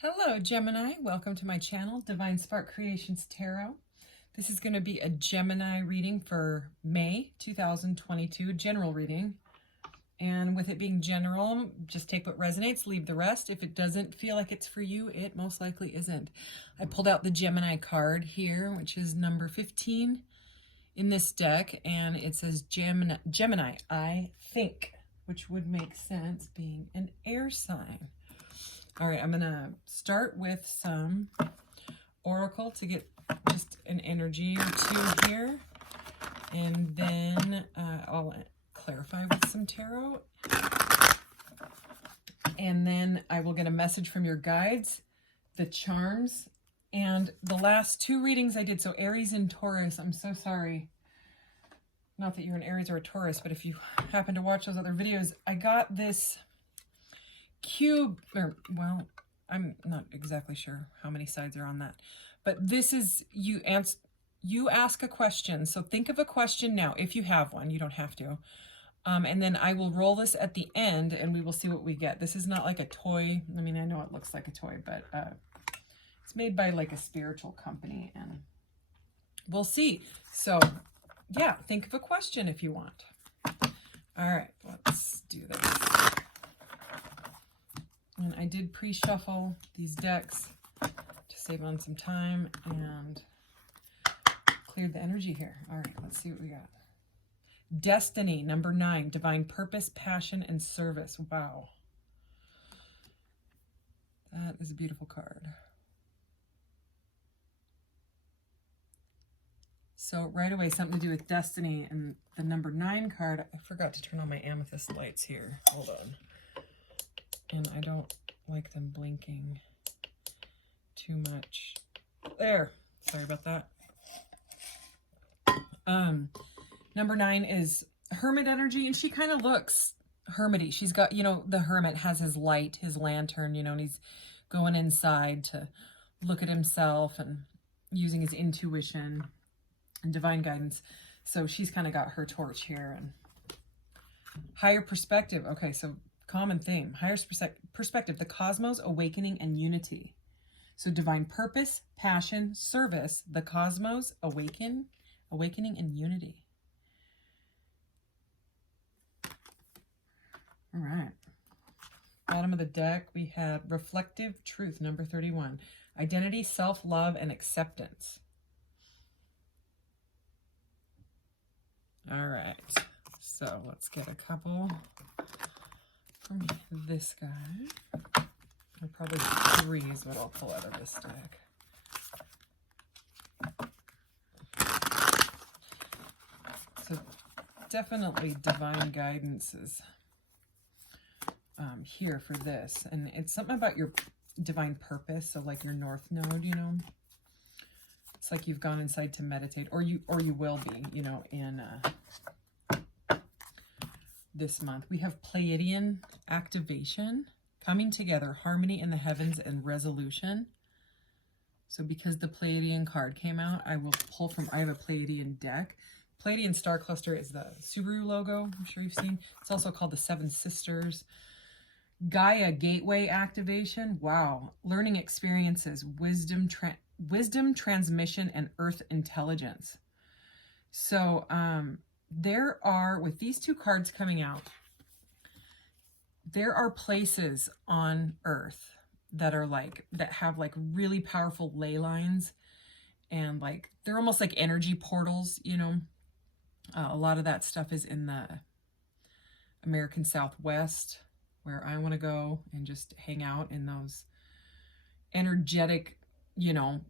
Hello Gemini, welcome to my channel, Divine Spark Creations Tarot. This is going to be a Gemini reading for May 2022, general reading. And with it being general, just take what resonates, leave the rest. If it doesn't feel like it's for you, it most likely isn't. I pulled out the Gemini card here, which is number 15 in this deck, and it says Gemini, I think, which would make sense being an air sign. All right, I'm going to start with some oracle to get just an energy or two here. And then I'll clarify with some tarot. And then I will get a message from your guides, the charms, and the last two readings I did. So Aries and Taurus, I'm so sorry. Not that you're an Aries or a Taurus, but if you happen to watch those other videos, I got this cube, or well, I'm not exactly sure how many sides are on that, but this is you ask a question. So think of a question now if you have one. You don't have to, and then I will roll this at the end and we will see what we get. This is not like a toy. I mean, I know it looks like a toy, but it's made by like a spiritual company, and we'll see. So yeah, think of a question if you want. All right, let's do this. And I did pre-shuffle these decks to save on some time and cleared the energy here. All right, let's see what we got. Destiny, number 9, divine purpose, passion, and service. Wow. That is a beautiful card. So right away, something to do with destiny, and the number 9 card, I forgot to turn on my amethyst lights here. Hold on. And I don't like them blinking too much. There. Sorry about that. Number 9 is Hermit Energy, and she kind of looks hermity. She's got, you know, the hermit has his light, his lantern, you know, and he's going inside to look at himself and using his intuition and divine guidance. So she's kind of got her torch here. And higher perspective. Okay, so common theme, higher perspective, the cosmos, awakening, and unity. So divine purpose, passion, service, the cosmos, awakening, and unity. All right. Bottom of the deck, we have reflective truth, number 31. Identity, self-love, and acceptance. All right. So let's get a couple from this guy. Or probably 3 is what I'll pull out of this deck. So definitely divine guidance is here for this. And it's something about your divine purpose. So like your north node, you know. It's like you've gone inside to meditate, or you will be, you know, in this month. We have Pleiadian activation, coming together, harmony in the heavens, and resolution. So because the Pleiadian card came out, I will pull from, I have a Pleiadian deck. Pleiadian star cluster is the Subaru logo, I'm sure you've seen. It's also called the Seven Sisters. Gaia gateway activation, wow. Learning experiences, wisdom transmission, and earth intelligence. So there are, with these 2 cards coming out, there are places on earth that are like, that have like really powerful ley lines, and like they're almost like energy portals, you know. A lot of that stuff is in the American Southwest, where I want to go and just hang out in those energetic, you know,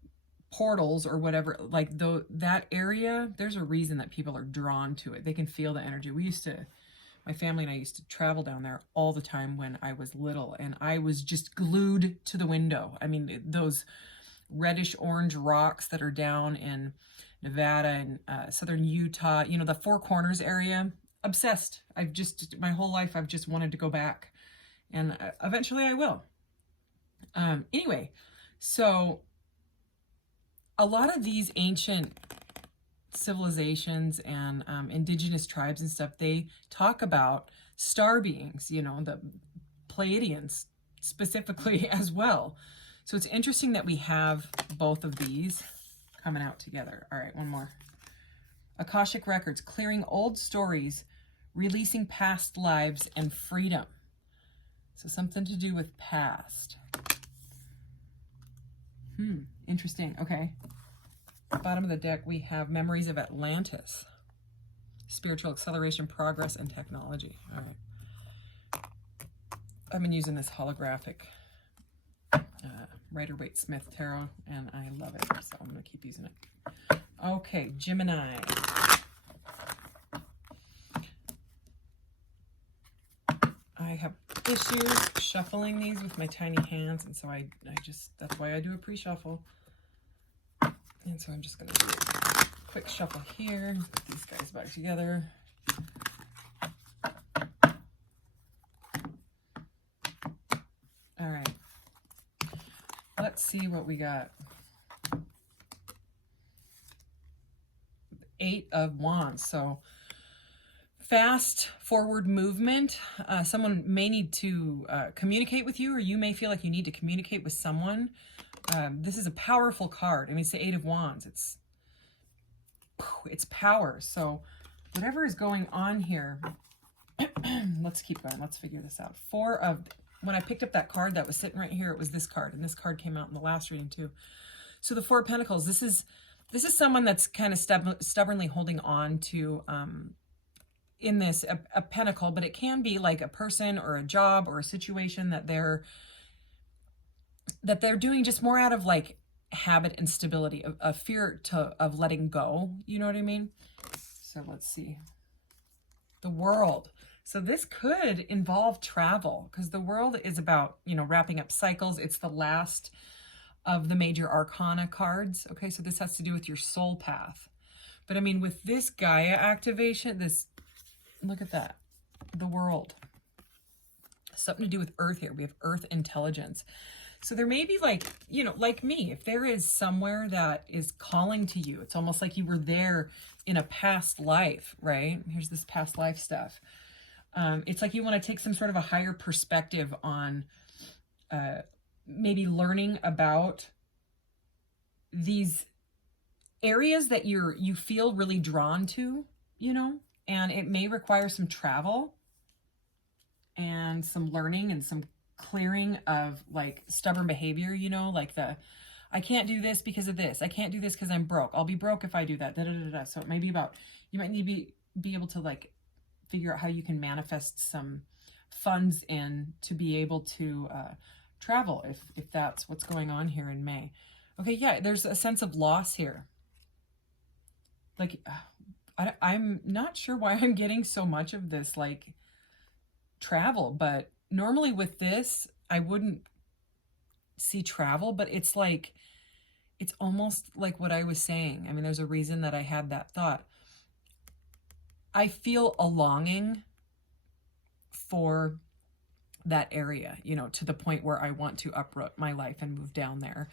portals or whatever. Like that area, there's a reason that people are drawn to it. They can feel the energy. My family and I used to travel down there all the time when I was little, and I was just glued to the window. I mean, those reddish orange rocks that are down in Nevada and southern Utah, you know, the Four Corners area, obsessed. My whole life, I've just wanted to go back, and eventually I will. Anyway, so a lot of these ancient civilizations and indigenous tribes and stuff, they talk about star beings, you know, the Pleiadians specifically as well. So it's interesting that we have both of these coming out together. All right, one more. Akashic Records, clearing old stories, releasing past lives, and freedom. So something to do with past. Interesting. Okay. Bottom of the deck, we have Memories of Atlantis. Spiritual acceleration, progress, and technology. All right. I've been using this holographic Rider-Waite-Smith tarot, and I love it, so I'm going to keep using it. Okay, Gemini. I have issues shuffling these with my tiny hands, and so I just, that's why I do a pre-shuffle. And so I'm just going to do a quick shuffle here, put these guys back together. All right. Let's see what we got. 8 of Wands. So fast forward movement. Someone may need to communicate with you, or you may feel like you need to communicate with someone. This is a powerful card. I mean, it's the 8 of Wands. It's power. So whatever is going on here, let's keep going. Let's figure this out. When I picked up that card that was sitting right here, it was this card, and this card came out in the last reading too. So the 4 of Pentacles, this is someone that's kind of stubbornly holding on to, in this, a pentacle, but it can be like a person or a job or a situation that they're doing just more out of like habit and stability, of fear of letting go. You know what I mean? So let's see. The World. So this could involve travel, because the World is about, wrapping up cycles. It's the last of the major arcana cards. Okay, so this has to do with your soul path. But I mean, with this Gaia activation, look at that. The World. Something to do with Earth here. We have Earth intelligence. So there may be like, like me, if there is somewhere that is calling to you, it's almost like you were there in a past life, right? Here's this past life stuff. It's like you want to take some sort of a higher perspective on maybe learning about these areas that you feel really drawn to, and it may require some travel and some learning and some clearing of like stubborn behavior, like I can't do this because of this. I can't do this because I'm broke. I'll be broke if I do that. Da, da, da, da. So it may be about, you might need to be able to like figure out how you can manifest some funds in to be able to travel if that's what's going on here in May. Okay, yeah, there's a sense of loss here. Like, I'm not sure why I'm getting so much of this, like, travel, but normally with this, I wouldn't see travel, but it's like, it's almost like what I was saying. I mean, there's a reason that I had that thought. I feel a longing for that area, to the point where I want to uproot my life and move down there.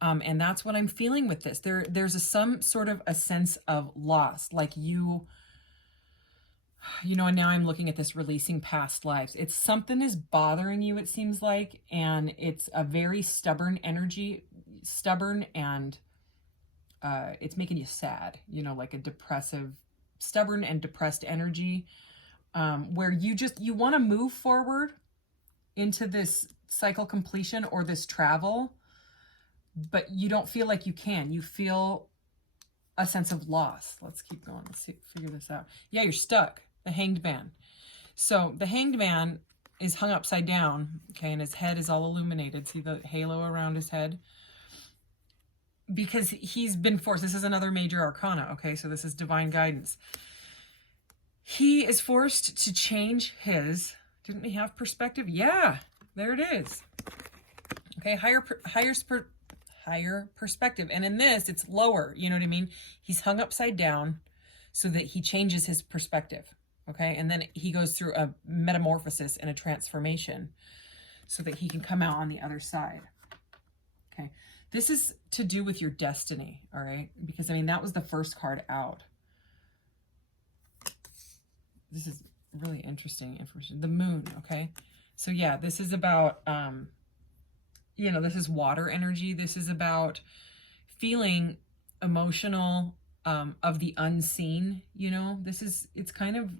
And that's what I'm feeling with this. There's some sort of a sense of loss, like and now I'm looking at this releasing past lives. It's something is bothering you, it seems like, and it's a very stubborn energy, and it's making you sad, like a depressive, stubborn and depressed energy, where you want to move forward into this cycle completion or this travel, but you don't feel like you can. You feel a sense of loss. Let's keep going. Let's figure this out. Yeah, you're stuck. The Hanged Man. So the Hanged Man is hung upside down, okay, and his head is all illuminated. See the halo around his head? Because he's been forced. This is another major arcana, okay, so this is divine guidance. He is forced to change his, didn't we have perspective? Yeah, there it is. Okay, higher perspective. And in this, it's lower, you know what I mean? He's hung upside down so that he changes his perspective. Okay, and then he goes through a metamorphosis and a transformation so that he can come out on the other side. Okay, this is to do with your destiny, all right? Because, I mean, that was the first card out. This is really interesting information. The Moon, okay? So, yeah, this is about you know, this is water energy. This is about feeling emotional, of the unseen, you know. It's kind of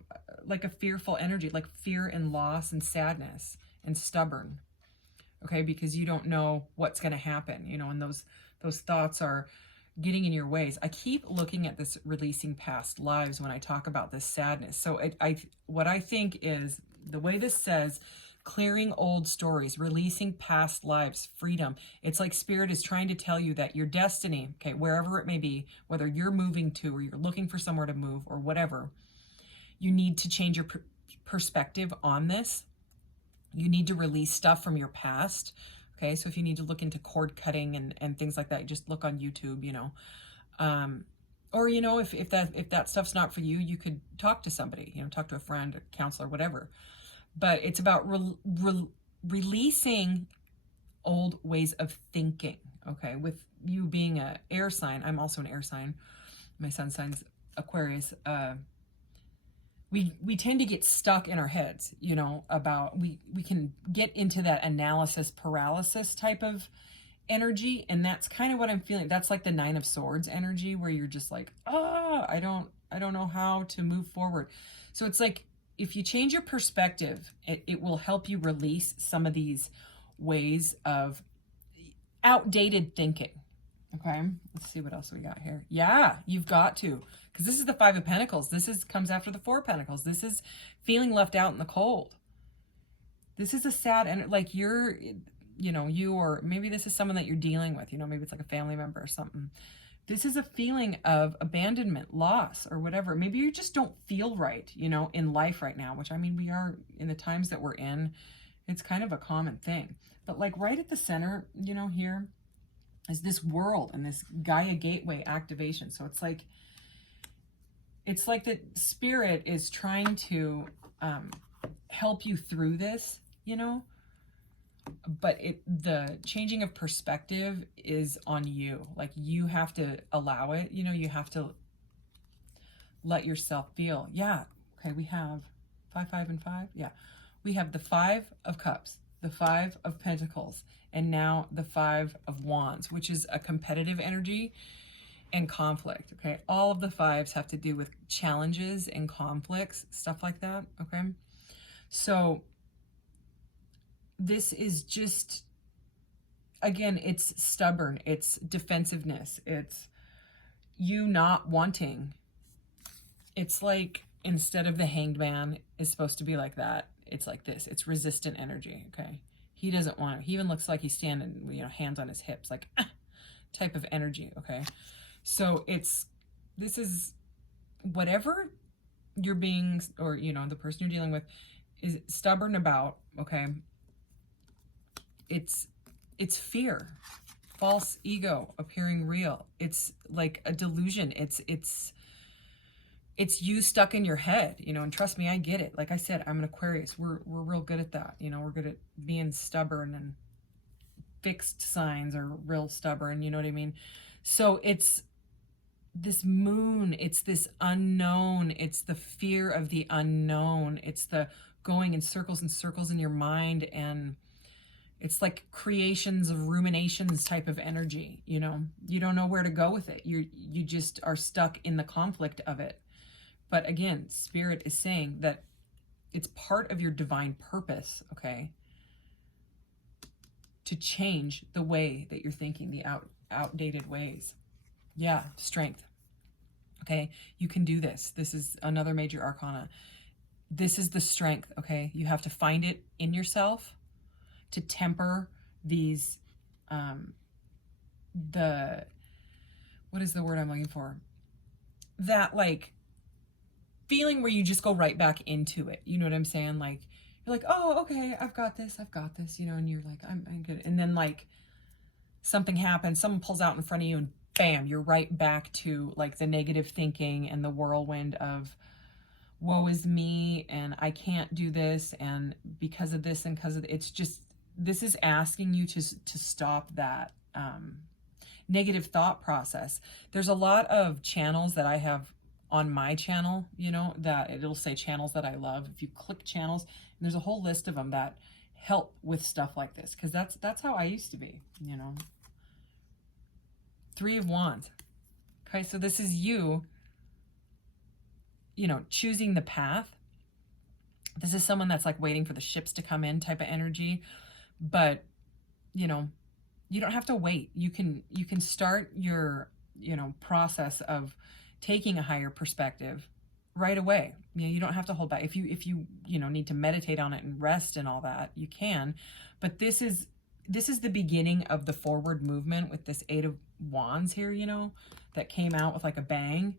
like a fearful energy, like fear and loss and sadness and stubborn, okay, because you don't know what's going to happen, you know, and those thoughts are getting in your ways. I keep looking at this releasing past lives when I talk about this sadness. So what I think is, the way this says, clearing old stories, releasing past lives, freedom. It's like Spirit is trying to tell you that your destiny, okay, wherever it may be, whether you're moving to or you're looking for somewhere to move or whatever, you need to change your perspective on this. You need to release stuff from your past. Okay, so if you need to look into cord cutting and things like that, just look on YouTube, you know. Or, you know, if that stuff's not for you, you could talk to somebody, you know, talk to a friend, a counselor, whatever. But it's about releasing old ways of thinking, okay? With you being an air sign, I'm also an air sign. My sun sign's Aquarius. We tend to get stuck in our heads, you know, about, we can get into that analysis paralysis type of energy, and that's kind of what I'm feeling. That's like the Nine of Swords energy, where you're just like, I don't know how to move forward. So it's like, if you change your perspective, it will help you release some of these ways of outdated thinking. Okay, let's see what else we got here. Yeah, you've got to, because this is the Five of Pentacles. Comes after the Four of Pentacles. This is feeling left out in the cold. This is a sad, and like you, or maybe this is someone that you're dealing with, you know, maybe it's like a family member or something. This is a feeling of abandonment, loss, or whatever. Maybe you just don't feel right, you know, in life right now, which, I mean, we are in the times that we're in. It's kind of a common thing. But like right at the center, you know, here is this world and this Gaia gateway activation. So it's like the Spirit is trying to help you through this, you know. But the changing of perspective is on you. Like, you have to allow it, you know, you have to let yourself feel. Yeah. Okay, we have 5, 5, and 5. Yeah. We have the Five of Cups, the Five of Pentacles, and now the Five of Wands, which is a competitive energy and conflict. Okay. All of the fives have to do with challenges and conflicts, stuff like that. Okay. So this is just, again, it's stubborn, it's defensiveness, it's you not wanting. It's like, instead of the Hanged Man is supposed to be like that, it's like this. It's resistant energy, okay? He doesn't want it. He even looks like he's standing, you know, hands on his hips, like type of energy, okay? So this is whatever you're being, or, you know, the person you're dealing with is stubborn about, okay? It's fear, false ego appearing real. It's like a delusion. It's you stuck in your head, you know, and trust me, I get it. Like I said, I'm an Aquarius. We're real good at that. You know, we're good at being stubborn, and fixed signs are real stubborn, you know what I mean? So it's this moon, it's this unknown, it's the fear of the unknown. It's the going in circles and circles in your mind, and it's like creations of ruminations type of energy, you know. You don't know where to go with it. You just are stuck in the conflict of it. But again, Spirit is saying that it's part of your divine purpose, okay, to change the way that you're thinking, the outdated ways. Yeah, strength. Okay, you can do this. This is another major arcana. This is the strength, okay? You have to find it in yourself to temper these, what is the word I'm looking for? That like feeling where you just go right back into it. You know what I'm saying? Like, you're like, oh, okay, I've got this, you know, and you're like, I'm good. And then like something happens, someone pulls out in front of you, and bam, you're right back to like the negative thinking and the whirlwind of, woe is me, and I can't do this, and because of this and because of it's just, this is asking you to stop that negative thought process. There's a lot of channels that I have on my channel, you know, that it'll say channels that I love. If you click channels, and there's a whole list of them that help with stuff like this, because that's how I used to be, you know. Three of Wands. Okay, so this is you, you know, choosing the path. This is someone that's like waiting for the ships to come in type of energy, but you know, you don't have to wait. You can start your, you know, process of taking a higher perspective right away. You know, you don't have to hold back. If you know, need to meditate on it and rest and all that, you can. But this is the beginning of the forward movement with this Eight of Wands here, you know, that came out with like a bang.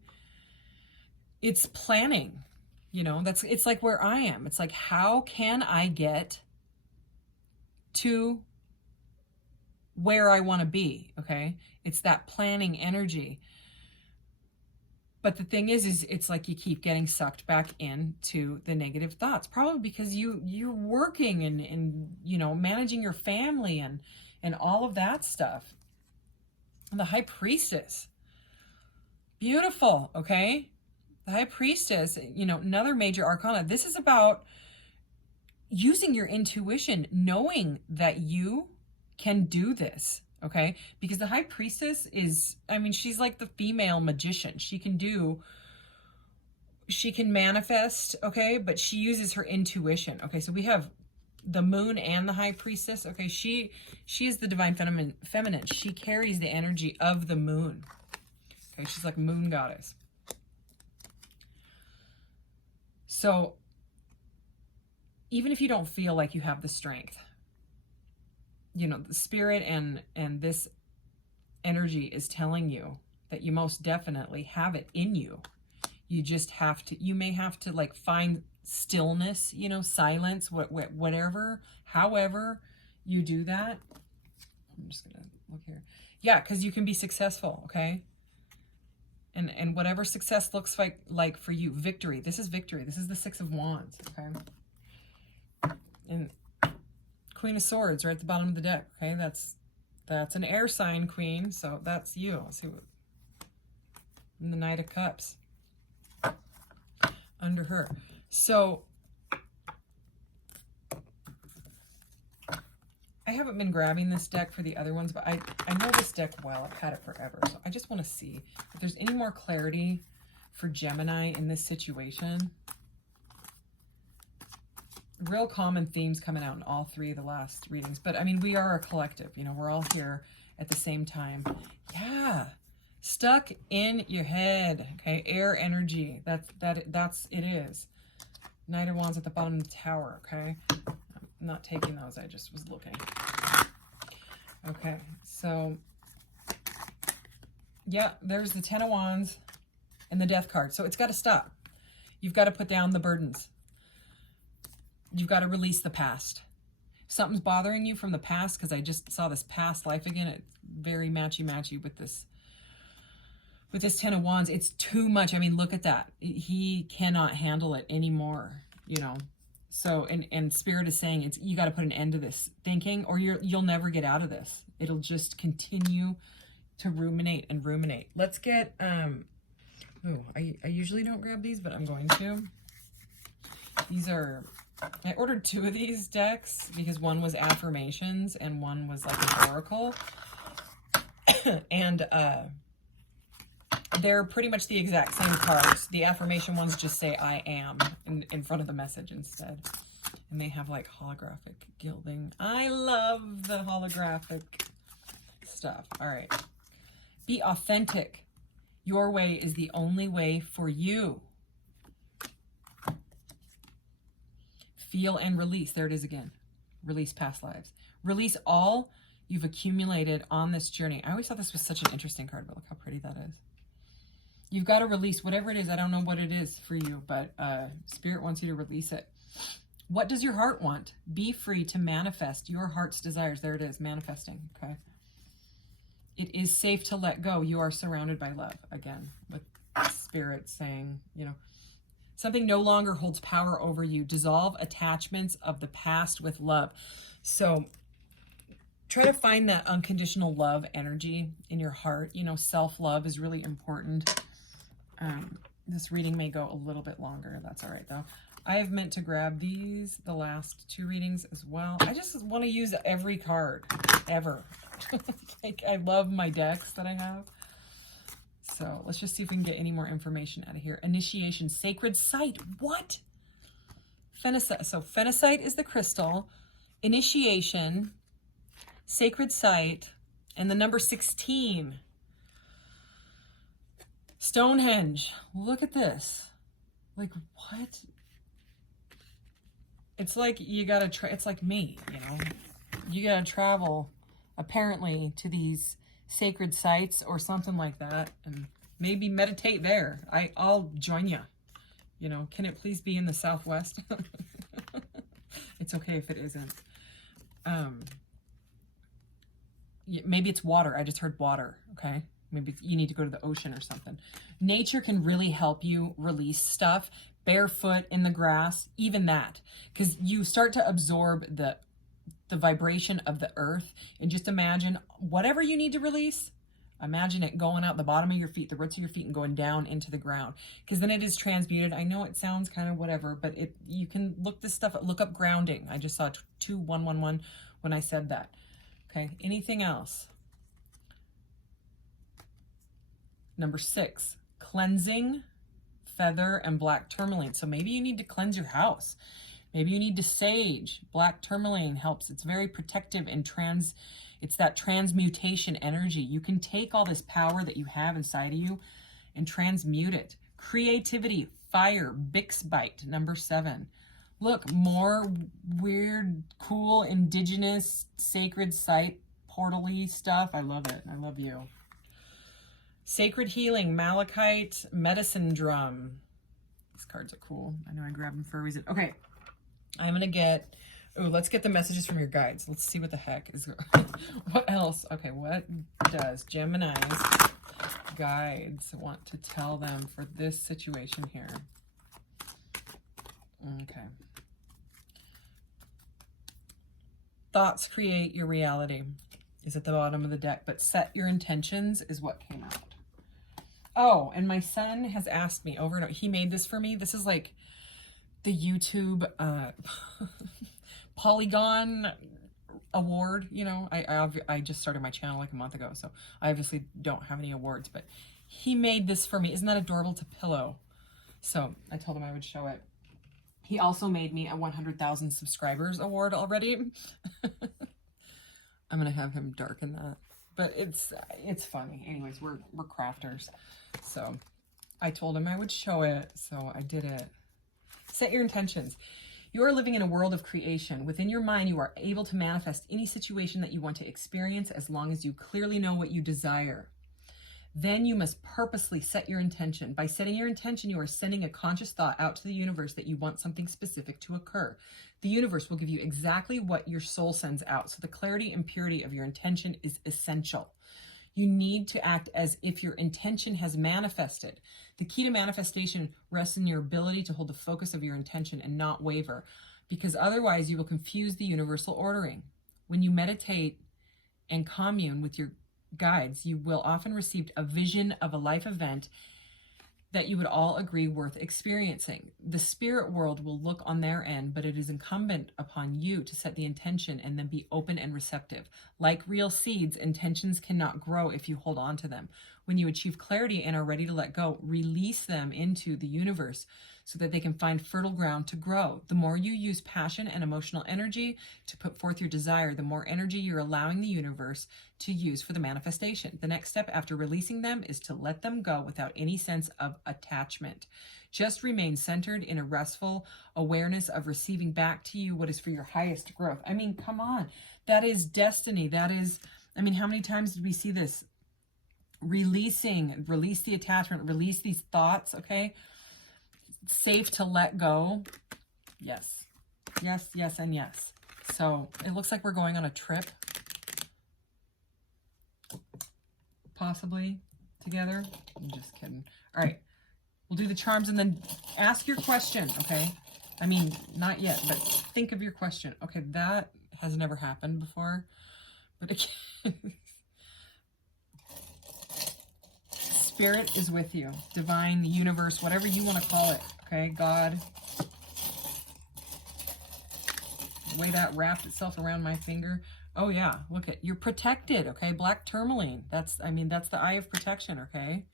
It's planning, you know, it's like where I am. It's like, how can I get to where I want to be? Okay. It's that planning energy. But the thing is it's like you keep getting sucked back into the negative thoughts, probably because you're working and you know, managing your family and all of that stuff. And the High Priestess, beautiful. Okay. The High Priestess, you know, another major arcana. This is about using your intuition, knowing that you can do this, okay? Because the High Priestess is, I mean, she's like the female magician. She can manifest, okay? But she uses her intuition, okay? So we have the Moon and the High Priestess, okay? She is the divine feminine. She carries the energy of the moon, okay? She's like moon goddess. So even if you don't feel like you have the strength, you know, the spirit and this energy is telling you that you most definitely have it in you. You just have to, you may have to like find stillness, you know, silence, whatever, however you do that. I'm just gonna look here. Yeah, because you can be successful, okay? And whatever success looks like for you, victory. This is victory. This is the Six of Wands, okay? And Queen of Swords right at the bottom of the deck, okay? That's an air sign queen, so that's you. Let's see what, and the Knight of Cups under her. So I haven't been grabbing this deck for the other ones, but I know this deck well. I've had it forever. So I just want to see if there's any more clarity for Gemini in this situation. Real common themes coming out in all three of the last readings. But I mean, we are a collective, you know, we're all here at the same time. Yeah. Stuck in your head. Okay. Air energy. That's it is. Knight of Wands at the bottom of the tower. Okay. I'm not taking those. I just was looking. Okay. So yeah, there's the Ten of Wands and the Death card. So it's got to stop. You've got to put down the burdens. You've got to release the past. Something's bothering you from the past, because I just saw this past life again. It's very matchy with this Ten of Wands. It's too much. I mean, look at that. He cannot handle it anymore, you know. So, and Spirit is saying you got to put an end to this thinking, or you'll never get out of this. It'll just continue to ruminate and ruminate. Let's get, I usually don't grab these, but I'm going to. These are, I ordered two of these decks because one was affirmations and one was like an oracle. And they're pretty much the exact same cards. The affirmation ones just say I am in front of the message instead. And they have like holographic gilding. I love the holographic stuff. All right. Be authentic. Your way is the only way for you. Feel and release. There it is again. Release past lives. Release all you've accumulated on this journey. I always thought this was such an interesting card, but look how pretty that is. You've got to release whatever it is. I don't know what it is for you, but Spirit wants you to release it. What does your heart want? Be free to manifest your heart's desires. There it is, manifesting, okay? It is safe to let go. You are surrounded by love. Again, with Spirit saying, you know, something no longer holds power over you. Dissolve attachments of the past with love. So try to find that unconditional love energy in your heart. You know, self-love is really important. This reading may go a little bit longer. That's all right, though. I have meant to grab these, the last 2 readings as well. I just want to use every card, ever. Like, I love my decks that I have. So let's just see if we can get any more information out of here. Initiation, sacred site. What? Phenacite. So phenacite is the crystal. Initiation, sacred site, and the number 16. Stonehenge. Look at this. Like, what? It's like you gotta it's like me, you know. You gotta travel, apparently, to these sacred sites or something like that, and maybe meditate there. I'll join you. You know, can it please be in the Southwest? It's okay if it isn't. Maybe it's water. I just heard water, okay? Maybe you need to go to the ocean or something. Nature can really help you release stuff. Barefoot in the grass, even that. Because you start to absorb the vibration of the earth. And just imagine whatever you need to release, imagine it going out the bottom of your feet, the roots of your feet, and going down into the ground. Because then it is transmuted. I know it sounds kind of whatever, but you can look this stuff up. Look up grounding. I just saw 2111 when I said that. Okay, anything else? Number 6, cleansing, feather, and black tourmaline. So maybe you need to cleanse your house. Maybe you need to sage. Black tourmaline helps. It's very protective and it's that transmutation energy. You can take all this power that you have inside of you and transmute it. Creativity, fire, Bix bite, number 7. Look, more weird, cool, indigenous, sacred site, portal-y stuff. I love it. I love you. Sacred healing, malachite, medicine drum. These cards are cool. I know I grabbed them for a reason. Okay, I'm going to get... Ooh, let's get the messages from your guides. Let's see what the heck is... What else? Okay, what does Gemini's guides want to tell them for this situation here? Okay. Thoughts create your reality is at the bottom of the deck, but set your intentions is what came out. Oh, and my son has asked me over and over. He made this for me. This is like the YouTube Polygon award. You know, I just started my channel like a month ago, so I obviously don't have any awards, but he made this for me. Isn't that adorable to pillow? So I told him I would show it. He also made me a 100,000 subscribers award already. I'm going to have him darken that. But it's funny. Anyways, we're crafters. So I told him I would show it, so I did it. Set your intentions. You are living in a world of creation. Within your mind, you are able to manifest any situation that you want to experience as long as you clearly know what you desire. Then you must purposely set your intention. By setting your intention, you are sending a conscious thought out to the universe that you want something specific to occur. The universe will give you exactly what your soul sends out. So the clarity and purity of your intention is essential. You need to act as if your intention has manifested. The key to manifestation rests in your ability to hold the focus of your intention and not waver, because otherwise you will confuse the universal ordering. When you meditate and commune with your guides, you will often receive a vision of a life event that you would all agree worth experiencing. The spirit world will look on their end, but it is incumbent upon you to set the intention and then be open and receptive. Like real seeds, intentions cannot grow if you hold on to them. When you achieve clarity and are ready to let go, release them into the universe so that they can find fertile ground to grow. The more you use passion and emotional energy to put forth your desire, the more energy you're allowing the universe to use for the manifestation. The next step after releasing them is to let them go without any sense of attachment. Just remain centered in a restful awareness of receiving back to you what is for your highest growth. I mean, come on. That is destiny. That is, I mean, how many times did we see this? Release the attachment, release these thoughts, okay? Safe to let go. Yes. Yes, yes, and yes. So it looks like we're going on a trip. Possibly together. I'm just kidding. All right. We'll do the charms and then ask your question, okay? I mean, not yet, but think of your question. Okay, that has never happened before. But again, Spirit is with you. Divine, the universe, whatever you want to call it. Okay, God. The way that wrapped itself around my finger. Oh yeah, look at, you're protected, okay? Black tourmaline. That's, I mean, that's the eye of protection, okay?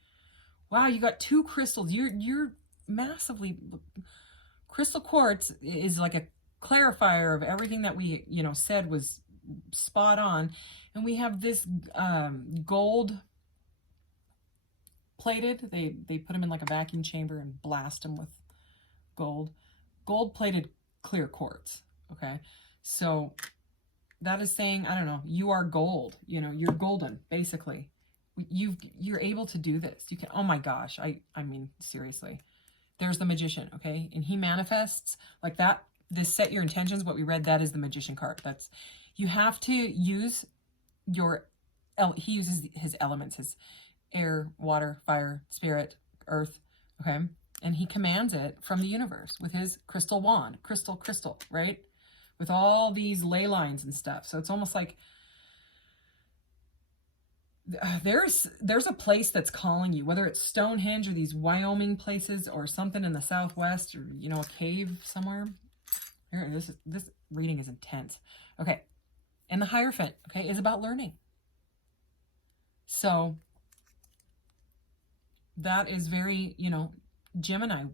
Wow, you got 2 crystals. You're massively, crystal quartz is like a clarifier of everything that we, you know, said was spot on. And we have this gold plated. They put them in like a vacuum chamber and blast them with gold plated clear quartz. Okay, so that is saying, I don't know, you are gold, you know, you're golden basically. You're able to do this. You can, oh my gosh, I mean seriously, there's the Magician. Okay, and he manifests like that. This set your intentions, what we read, that is the Magician card. That's, you have to use your, he uses his elements, his air, water, fire, spirit, earth, okay? And he commands it from the universe with his crystal wand, crystal, right? With all these ley lines and stuff. So it's almost like there's a place that's calling you, whether it's Stonehenge or these Wyoming places or something in the Southwest, or, you know, a cave somewhere. Here, this reading is intense. Okay. And the Hierophant, okay, is about learning. So that is very, you know, Gemini,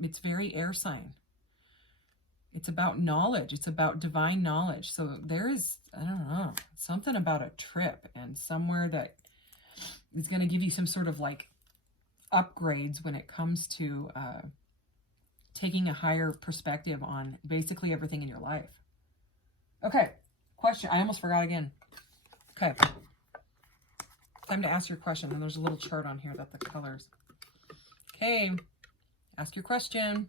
it's very air sign. It's about knowledge. It's about divine knowledge. So there is, I don't know, something about a trip and somewhere that is going to give you some sort of like upgrades when it comes to taking a higher perspective on basically everything in your life. Okay, question. I almost forgot again. Okay. Time to ask your question. And there's a little chart on here that the colors. Okay. Ask your question.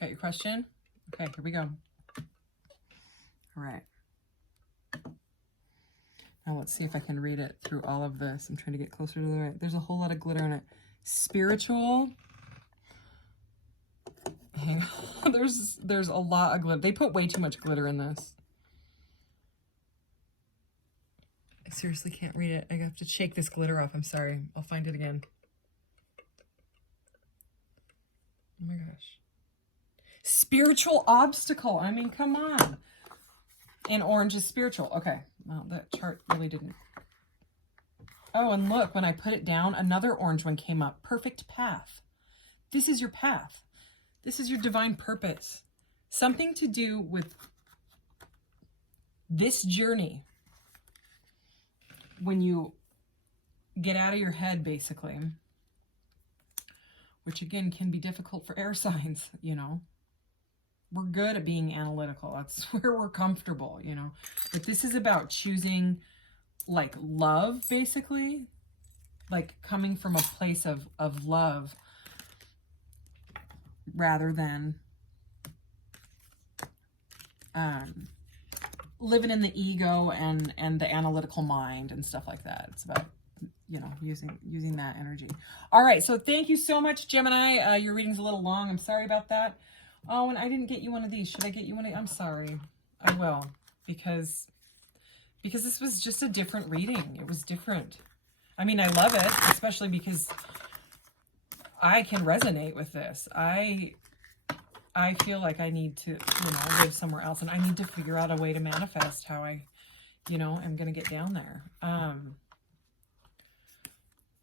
Got your question? Okay, here we go. All right. Now let's see if I can read it through all of this. I'm trying to get closer to the right. There's a whole lot of glitter in it. Spiritual. Hang on. There's a lot of glitter. They put way too much glitter in this. I seriously can't read it. I have to shake this glitter off. I'm sorry. I'll find it again. Oh my gosh. Spiritual obstacle. I mean, come on. And orange is spiritual. Okay. Well, that chart really didn't. Oh, and look, when I put it down, another orange one came up. Perfect path. This is your path. This is your divine purpose. Something to do with this journey. When you get out of your head, basically. Which, again, can be difficult for air signs, you know. We're good at being analytical. That's where we're comfortable, you know. But this is about choosing, like, love, basically. Like, coming from a place of love rather than living in the ego and the analytical mind and stuff like that. It's about, you know, using that energy. All right, so thank you so much, Gemini. Your reading's a little long. I'm sorry about that. Oh, and I didn't get you one of these. Should I get you one of, I'm sorry. I will, because this was just a different reading. It was different. I mean, I love it, especially because I can resonate with this. I feel like I need to, you know, live somewhere else, and I need to figure out a way to manifest how I, you know, am going to get down there.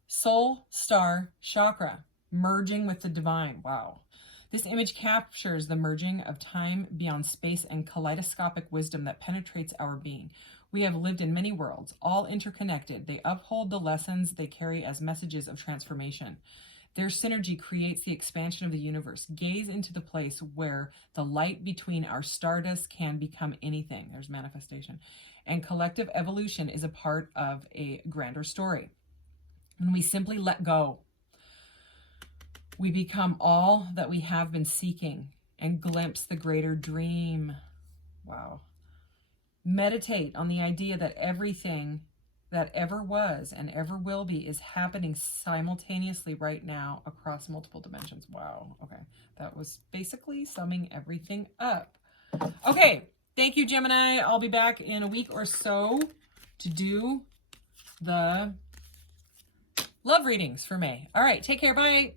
Soul, star, chakra, merging with the divine. Wow. This image captures the merging of time beyond space and kaleidoscopic wisdom that penetrates our being. We have lived in many worlds, all interconnected. They uphold the lessons they carry as messages of transformation. Their synergy creates the expansion of the universe. Gaze into the place where the light between our stardust can become anything. There's manifestation. And collective evolution is a part of a grander story. When we simply let go, we become all that we have been seeking and glimpse the greater dream. Wow. Meditate on the idea that everything that ever was and ever will be is happening simultaneously right now across multiple dimensions. Wow. Okay. That was basically summing everything up. Okay. Thank you, Gemini. I'll be back in a week or so to do the love readings for May. All right. Take care. Bye.